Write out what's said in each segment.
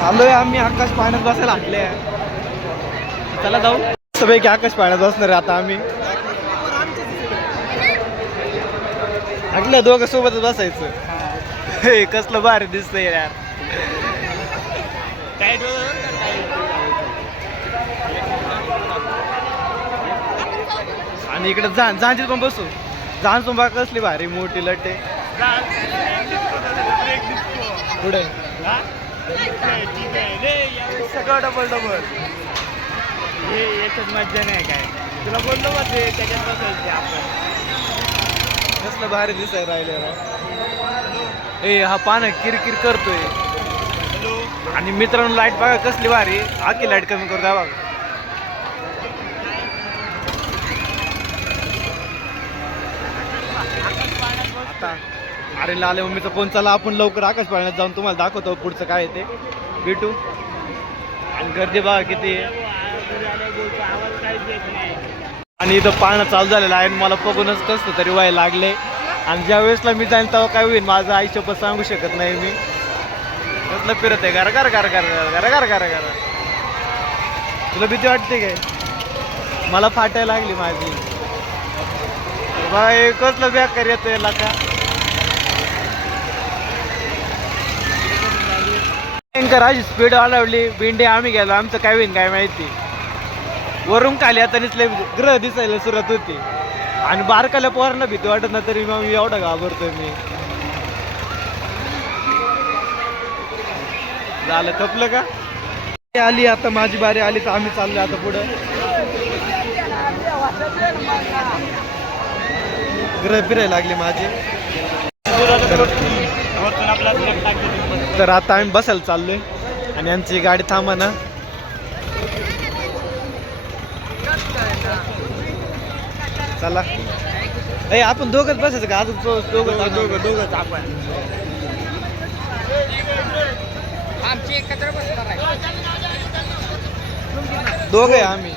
आलोय आम्ही आकाश पाण्यात बसायला हाटले. चला जाऊ सगळे आकाश पाण्यात बसणार आहे आता आम्ही. हाटलं दोघं सोबतच बसायचं. हे कसलं भारी दिसतंय यार. आणि इकडे जांजीत पण बसू. जाण तुंबा कसली भारी मोठी लटे पुढे सगळं डबल डबल. हे याच्यात मज्जा नाही काय. तुला बोललो बा ते त्याच्यात बसायचे आपण. कसलं भारी दिसाय राहिले. ए हा पान किरकिर करतोय. आणि मित्रांनो लाईट बघा कसली भारी. आखी लाईट कमी करतो बघा. आता अरे लाले मम्मीचा फोन. चला आपण लवकर आकाश पाळण्यात जाऊन तुम्हाला दाखवतो पुढचं काय ते. भेटू. आणि गर्दी बघा किती. आणि इथं पाळणं चालू झालेलं आहे. मला बघूनच कसं तरी व्हायला लागले. आणि ज्या वेळेसला मी जाईन तेव्हा काय होईल माझं आयुष्य पण सांगू शकत नाही मी. कसलं फिरत आहे. घर तुला भीती वाटते काय. मला फाटायला लागली माझी. बाय कसलं बेकार येतोय लाका. अशी स्पीड वाढवली. बिंडे आम्ही गेलो. आमचं काय होईन काय माहिती. वरून खाली आता निसले ग्रह दिसायला सुरुवात होती. आणि बारकाल्या पोरांना भीती वाटत ना तरी मग मी एवढा घाबरतोय मी. झालं कपलं का. आली आता माझी बारी आली तर आम्ही चाललो आता पुढं. ग्रह फिरायला लागले माझे. तर आता आम्ही बसायला चाललोय. आणि आमची गाडी थांबा ना. चला ए आपण दोघंच बसायचं का. अजून दोघंच आपण आमची एकत्र बसणार आहे. दोघं आहे आम्ही.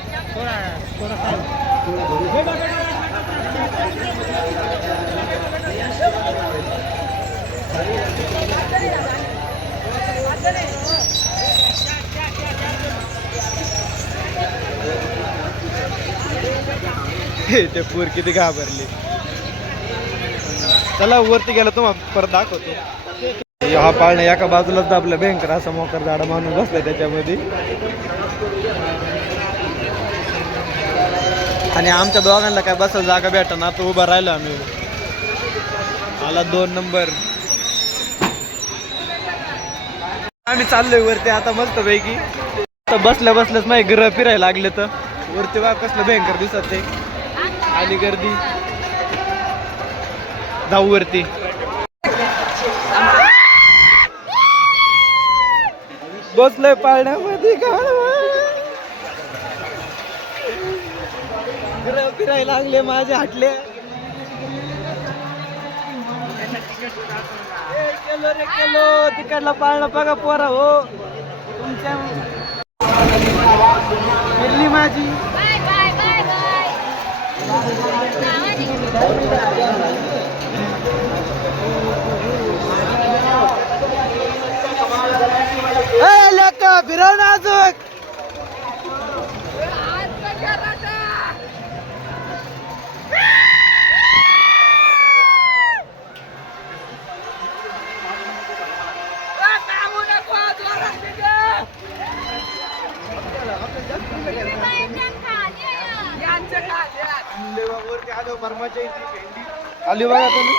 ते पूर किती घाबरली. चला वरती गेला तुम्हाला परत दाखवतो. हा पाळणा एका बाजूलाच दाबलं. भयंकर असा मोकर झाडा माणूस बसलाय त्याच्यामध्ये. आणि आमच्या दोघांना काय बसायला जागा भेटा ना. तो उभा राहिलो आम्ही. आला 2 नंबर. आम्ही चाललोय वरती आता मस्त पैकी. बसल्या बसल्याच माझे ग्रह फिरायला लागले. तर वरती बा कसलं भयंकर दिसत ते. आली गर्दी. जाऊ वरती. बसलोय पाळण्यामध्ये. ग्रह फिरायला लागले माझे हाटले. केलो रे केलो. तिकडला पाळणा बघा पोरा हो. तुमच्या फिरली माझी. लोक फिरव ना अजून. आली बघा तुम्ही.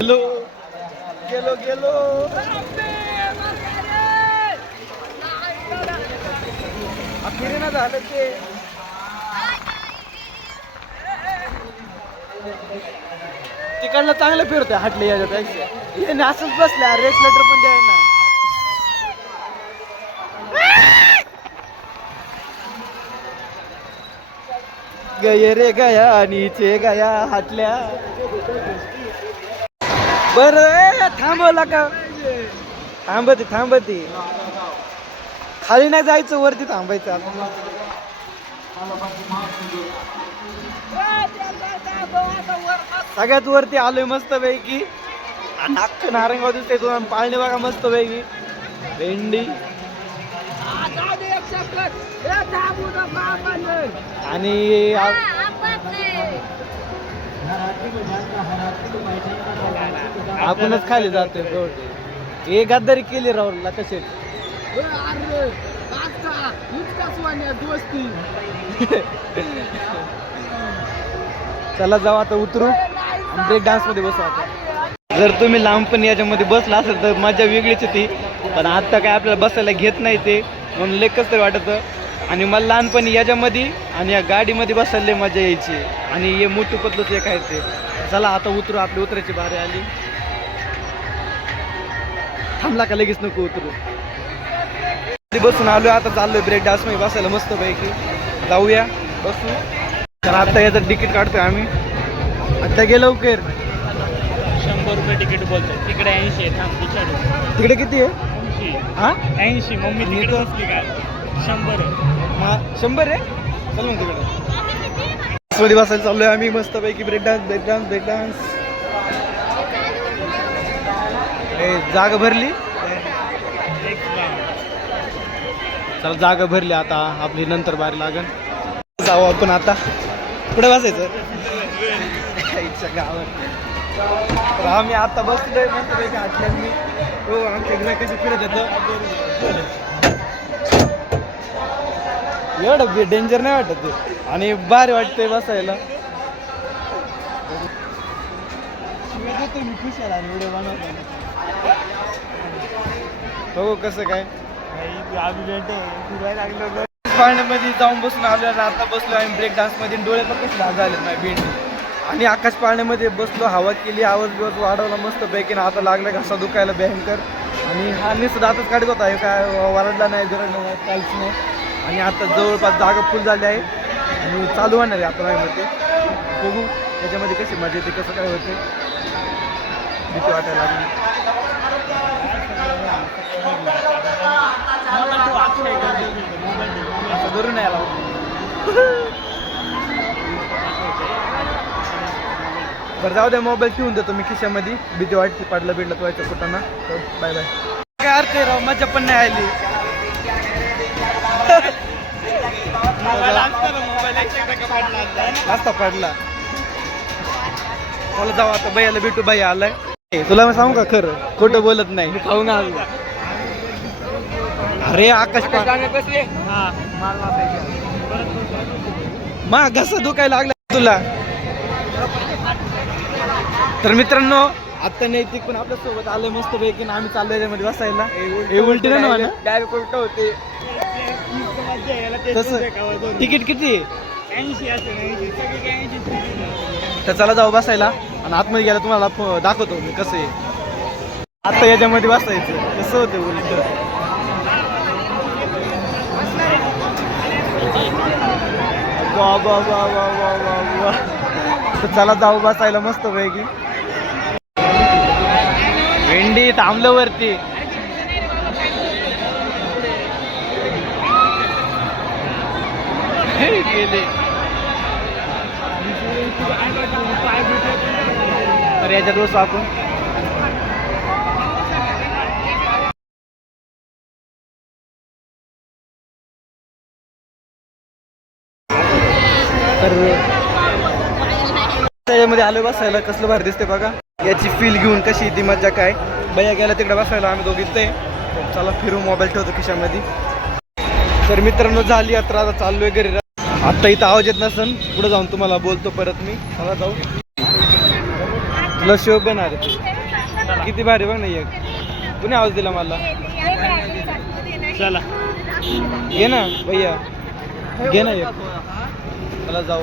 गेलो गेलो गेलो. फिरेना झालं ते. तिकडलं चांगलं फिरतोय हाटले याच्यापेक्षा. हे असंच बसल्या. रेस लेटर पण द्याय ना. गये रे गया नीचे गया हातल्या. बर थांबवला का? थांबती खाली नाही जायचं, वरती थांबायचं. सगळ्यात वरती आलोय मस्त पैकी. अख्खं नारंगाव दिसतंय तुम्हाला. पाळणे बघा मस्त पैकी. भेंडी आणि आपणच खाली जातोय. हे गद्दारी केली राहुलला कसे. चला जाऊ आता उतरू आणि ब्रेक डान्स मध्ये बसू आता. जर तुम्ही लांबपण याच्यामध्ये बसला असेल तर मजा वेगळीच होती, पण आता काय आपल्याला बसायला घेत नाही ते, म्हणून लेखच तरी वाटतं. आणि मला लहानपणी याच्यामध्ये आणि या गाडीमध्ये बसायला मजा यायची. आणि हे मोठं पतलंच एक आहे ते. चला आता उतरू, आपली उतरायची बारी आली. थांबला का लगेच नको उतरू. बसून आलो आता, चाललोय ब्रेक डान्स मध्ये बसायला मस्त पैकी. जाऊया बसू. तर आता याचं तिकीट काढतोय आम्ही. आता गेलो लवकर. 100 रुपये तिकीट बोलतोय. तिकडे 80 आहे. थांब विचारू. तिकडे किती आहे? 80. हा 80. मम्मी तिकडे बसली का? 100 आहे. 100 आहे. चल मग तिकडे मध्ये बसायला चाललोय आम्ही मस्त पैकी. Break dance. जागा भरली. चला जागा भरली आता, आपली नंतर बारी लागन. जाऊ आपण आता. पुढे बसायचं गावात. तर आम्ही आता बसलोय मस्त पैकी आठल्यांनी. हो आमच्या घरा कशी फिरत येतं. एवढं डेंजर नाही वाटत ते, आणि भारी वाटतंय बसायला. मी खुश आहे व्हिडिओ बनवतो. हो कसं काय पाळण्यामध्ये जाऊन बसून आलो. आता बसलो आम्ही ब्रेक डान्स मध्ये. डोळे पण कसे झाले नाही भेंडी. आणि आकाश पाळण्यामध्ये बसलो, हवा केली, आवाज बिवाज वाढवला मस्त पैकी. आता लागला घसा दुखायला भयंकर. आणि हा नुसतं दातच काढत होता. हे काय वरडला नाही, जरडला नाही, काहीच नाही. आणि आता जवळपास जागा फुल झाली आहे आणि चालू होणार आहे आता मध्ये. बघू त्याच्यामध्ये कशी मजा येते, कसं काय होते. भीती वाटायला लागली. धरून यायला बरं जाऊ द्या. मोबाईल ठेवून देतो मी खिशामध्ये. भीती वाटते पडलं बिडलं तो व्हायचं कुठं ना. Bye bye. काय अर्थ आहे राव, मजा पण नाही आली. असता पडला. मला जाऊ आता. भैयाला भेटू. भैया आलाय. तुला मी सांगू का खरं, खोटं बोलत नाही. खाऊन आलो. अरे आकाश मा घसा दुखायला लागला तुला. तर मित्रांनो आता नैतिक पण आपल्या सोबत आलं मस्त पैकी. आम्ही चाललो याच्यामध्ये बसायला. हे उलटी नाही डायरेक्ट उलट होते. तसं तिकीट किती आहे? 80. तर चला जाऊ बसायला. आणि आतमध्ये गेला तुम्हाला दाखवतो मी कसं आहे. आता याच्यामध्ये बसायचं कसं होतं उलट. वा वा वा वा वा वा वा. तर चला जाऊ बसायला मस्त पैकी. भेंडी थांबलं वरती. गेले. तर याच्यात बसू आपण. तर त्याच्यामध्ये आलो बसायला. कसलं भारी दिसते बघा. याची फील घेऊन कशी ती मजा काय. भैया गेला तिकडे बसायला, आम्ही दोघीच ते. चला फिरू. मोबाईल ठेवतो खिशामध्ये. तर मित्रांनो झाली यात्रा. आता चाललोय घरी. आत्ता इथं आवाज येत नसन, पुढे जाऊन तुम्हाला बोलतो परत मी. चला जाऊ. तुला शो बनणार आहे. किती भारी बघ ना. एक कुणी आवाज दिला मला. चला घे ना भैया, घे ना एक. चला जाऊ.